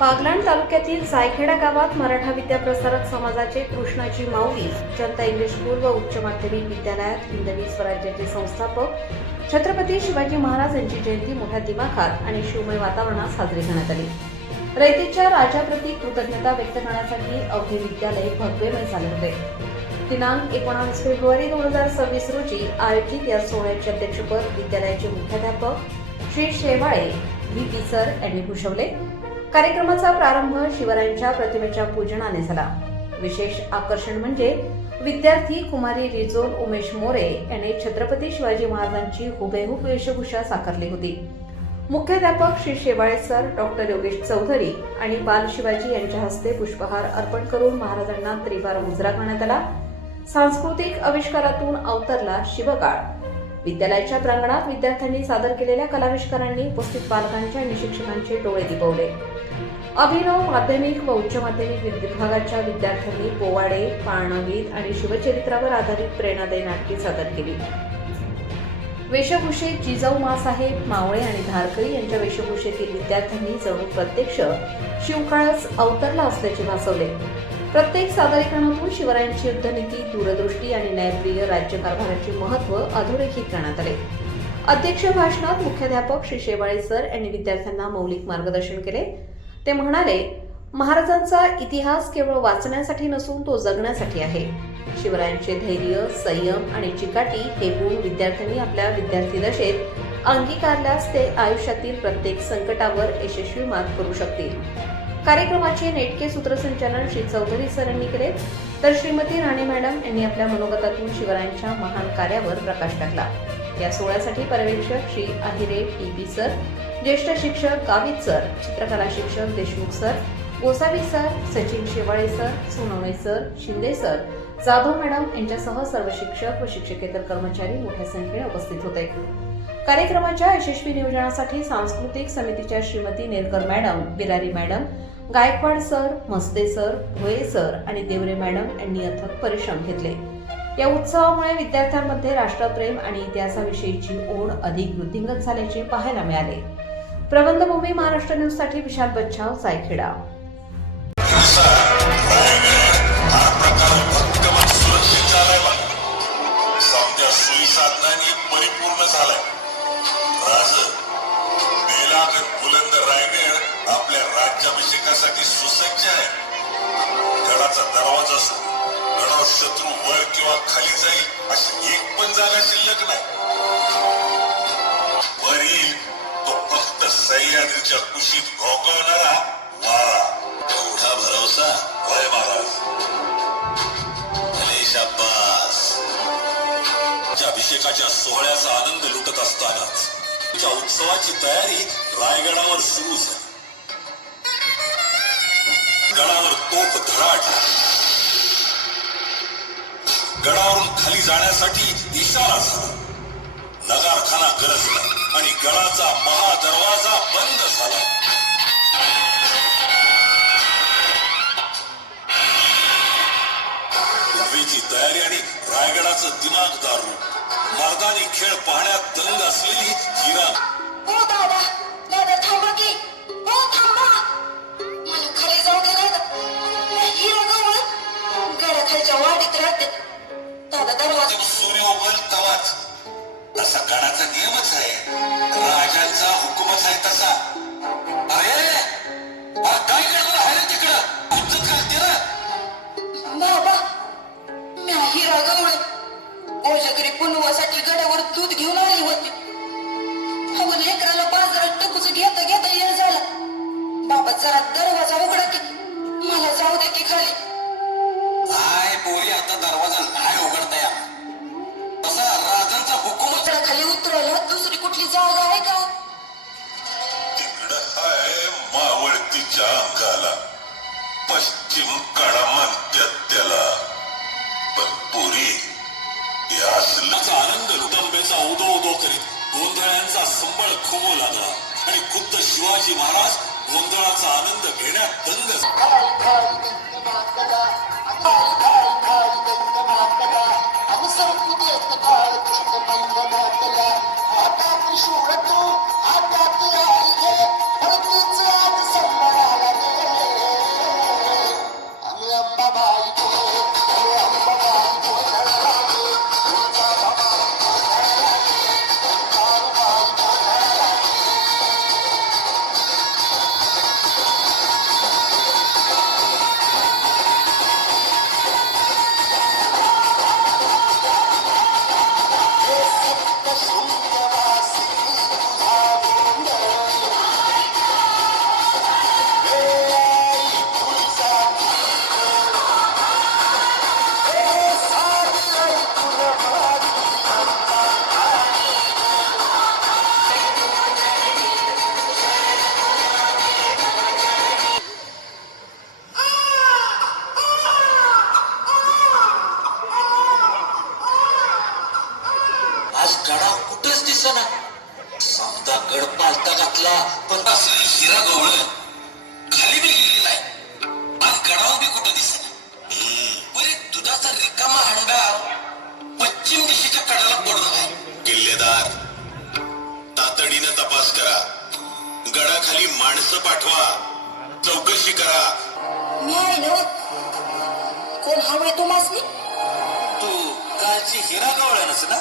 पागलाण तालुक्यातील सायखेडा गावात मराठा विद्याप्रसारक समाजाचे कृष्णाजी माऊली जनता इंग्लिश स्कूल व उच्च माध्यमिक विद्यालयात हिंदवी स्वराज्याचे संस्थापक छत्रपती शिवाजी महाराज यांची जयंती मोठ्या दिमाखात आणि शिवमय वातावरणात साजरी करण्यात आली। रयतेच्या राजाप्रती कृतज्ञता व्यक्त करण्यासाठी अवघे विद्यालय भव्यमय झाले होते। दिनांक 19 फेब्रुवारी 2026 रोजी आयोजित या सोहळ्याचे अध्यक्षपद विद्यालयाचे मुख्याध्यापक श्री शेवाळे व्ही.पी. सर यांनी भूषवले। कार्यक्रमाचा प्रारंभ शिवरायांच्या प्रतिमेच्या पूजनाने झाला। विशेष आकर्षण म्हणजे विद्यार्थी कुमारी रिजोल उमेश मोरे यांनी छत्रपती शिवाजी महाराजांची हुबेहूब वेशभूषा साकारली होती। मुख्याध्यापक श्री शेवाळे सर, डॉक्टर योगेश चौधरी आणि बाल शिवाजी यांच्या हस्ते पुष्पहार अर्पण करून महाराजांना त्रिवार मुजरा करण्यात आला। सांस्कृतिक आविष्कारातून अवतरला शिवकाळ। विद्यालयाच्या प्रांगणात विद्यार्थ्यांनी सादर केलेल्या कलाविष्कारांनी उपस्थित पालकांचे आणि शिक्षकांचे डोळे दिपवले। अभिनव माध्यमिक व उच्च माध्यमिक विभागाच्या विद्यार्थ्यांनी पोवाडे, पाळणा-गीत आणि शिवचरित्रावर आधारित प्रेरणादायी नाटके सादर केली। वेशभूषेत जिजाऊ माँसाहेब, मावळे आणि धारकरी यांच्या वेशभूषेतील विद्यार्थ्यांनी जणू प्रत्यक्ष शिवकाळच अवतरला असल्याचे भासवले। प्रत्येक सादरीकरणातून शिवरायांची युद्धनीती, दूरदृष्टी आणि न्यायप्रिय राज्यकारभाराचे महत्त्व अधोरेखित करण्यात आले। अध्यक्ष भाषणात मुख्याध्यापक श्री शेवाळे सर यांनी विद्यार्थ्यांना मौलिक मार्गदर्शन केले। ते म्हणाले, महाराजांचा इतिहास केवळ वाचण्यासाठी नसून तो जगण्यासाठी आहे। शिवरायांचे धैर्य, संयम आणि चिकाटी हे गुण विद्यार्थ्यांनी आपल्या विद्यार्थी दशेत अंगीकारल्यास ते आयुष्यातील प्रत्येक संकटावर यशस्वी मात करू शकतील। कार्यक्रमाचे नेटके सूत्रसंचालन श्री चौधरी सर यांनी केले, तर श्रीमती राणे मॅडम यांनी आपल्या मनोगतातून शिवरायांच्या महान कार्यावर प्रकाश टाकला। या सोहळ्यासाठी पर्यवेक्षक श्री आहिरे टी.पी. सर, ज्येष्ठ शिक्षक गावित सर, चित्रकला शिक्षक Deshmukh sir, Gosavi sir, Sachin Shewale sir, Sonawane sir, Shinde sir, Jadhav madam यांच्यासह सर्व शिक्षक व शिक्षकेतर कर्मचारी मोठ्या संख्येने उपस्थित होते। कार्यक्रमाच्या यशस्वी नियोजनासाठी सांस्कृतिक समितीच्या Shrimati Nerkar madam, Birari madam, Gaikwad sir, Maste sir, Bhoye sir आणि देवरे मॅडम यांनी अथक परिश्रम घेतले। या उत्सवामुळे विद्यार्थ्यांमध्ये राष्ट्रप्रेम आणि इतिहासाविषयीची ओढ अधिक वृद्धिंगत झाल्याचे पाहायला मिळाले। प्रबंधभूमी महाराष्ट्र न्यूज साठी विशाल बच्छाव, सायखेडा। परिपूर्ण झालाय। बुलंद रायगड आपल्या राज्याभिषेकासाठी सुसज्ज आहे। गडाचा दरवाजा असो, गडावर शत्रू वर किंवा खाली जाईल अशी एक पण जागा शिल्लक नाही। वरील तो फक्त सह्याद्रीच्या कुशीत घोकवणारा वारा, एवढा भरवसा होय महाराज। शाबास। अभिषेकाच्या सोहळ्याचा आनंद लुटत असतानाच त्या उत्सवाची तयारी रायगडावर सुरू झाली। गडावर तोफ धडाड, गडावरून खाली जाण्यासाठी इशारा झाला। नगारखाना गरजला आणि गडाचा महादरवाजा बंद झाला। पूर्वीची तयारी आणि रायगडाचं दिमागदार रूप, मर्दानी खेळ पाहण्यात दंग असलेली हिरा। ओ दादा, दादा थांबा की, ओ थांबा, मला खाली जाऊ दे दादा। हिरा गवळ गडाखालच्या वाडीत राहते। दादा दरवाजा सूर्य उगल तवाच, तसा गडाचा नियमच आहे, राजांचा हुकुमच आहे तसा। अरे काय करणार आहे रे तिकडं, इज्जत घालते ना बाबा। म्या हिरा गवळ ओजगरी पुनवासाठी गडावर दूध घेऊन आली होती। अगं लेकराला बाजारात टकूच घेता घेता येळ झाला। बाबा जरा दरवाजा उघडा की, मला जाऊ दे की खाली। काय पोरी, आता दरवाजा नाही उघडता या, तसा राजांचा हुकुमच। खाली उतरायला दुसरी कुठली जागा आहे का? तिकडं आहे मावळतीच्या अंगाला, पश्चिम कडा म्हणतात त्याला। पण पोरी, या असल्याचा आनंद लुटंबेचा उदो उदो करीत गोंधळ्यांचा संबळ खुमू लागला आणि खुद्द शिवाजी महाराज गोंधळाचा आनंद घेण्यात दंग आता गडा कुठेच दिसेना. समजा गड पालता घातला पण असं हिरा गवळ खाली बी गेली नाही आणि गडावर बी कुठं दिसेना. बरे दुधाचा रिकामा हंडा पश्चिम दिशेच्या कडाला पडून आहे. किल्लेदार, तातडीनं तपास करा. गडाखाली माणसं पाठवा, चौकशी करा. मी आहे ना. कोण हवंय तुम्हाला? तू कालची हिरा गवळणच ना?